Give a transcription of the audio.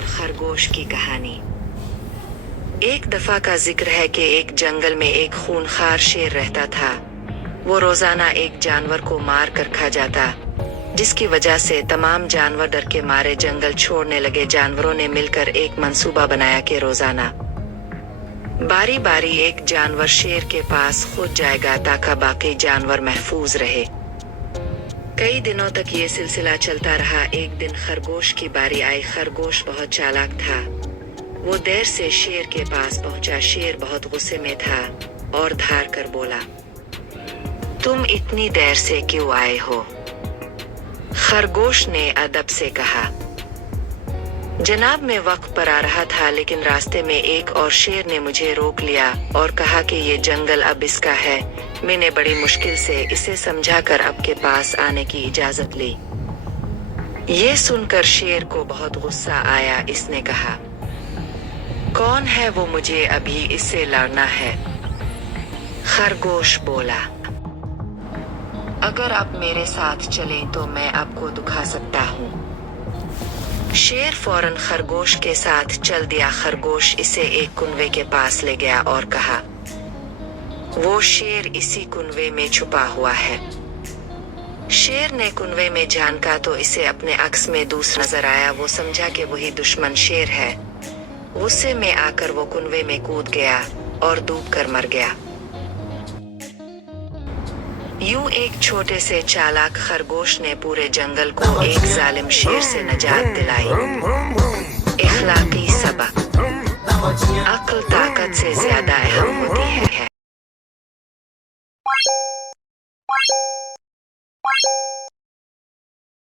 और खरगोश की कहानी। एक दफा का जिक्र है कि एक जंगल में एक खूंखार शेर रहता था। वो रोजाना एक जानवर को मार कर खा जाता, जिसकी वजह से तमाम जानवर डर के मारे जंगल छोड़ने लगे। जानवरों ने मिलकर एक मंसूबा बनाया कि रोजाना बारी बारी एक जानवर शेर के पास खुद जाएगा ताकि बाकी जानवर महफूज रहे। कई दिनों तक ये सिलसिला चलता रहा। एक दिन खरगोश की बारी आई। खरगोश बहुत चालाक था। वो देर से शेर के पास पहुंचा। शेर बहुत गुस्से में था और धार कर बोला, तुम इतनी देर से क्यों आए हो? खरगोश ने अदब से कहा, जनाब मैं वक्त पर आ रहा था, लेकिन रास्ते में एक और शेर ने मुझे रोक लिया और कहा कि ये जंगल अब इसका है। मैंने बड़ी मुश्किल से इसे समझाकर आपके पास आने की इजाजत ली। ये सुनकर शेर को बहुत गुस्सा आया। इसने कहा, कौन है वो? मुझे अभी इससे लड़ना है। खरगोश बोला, अगर आप मेरे साथ चलें तो मैं आपको दुखा सकता हूँ। शेर फौरन खरगोश के साथ चल दिया। खरगोश इसे एक कुनवे के पास ले गया और कहा, वो शेर इसी कुनवे में छुपा हुआ है। शेर ने कुनवे में झांका तो इसे अपने अक्स में दूसरा नजर आया। वो समझा कि वही दुश्मन शेर है। गुस्से में आकर वो कुनवे में कूद गया और डूबकर मर गया। यूं एक छोटे से चालाक खरगोश ने पूरे जंगल को एक जालिम शेर से निजात दिलाई। इखलाकी सबक, अक्ल ताकत से ज्यादा अहम होती है।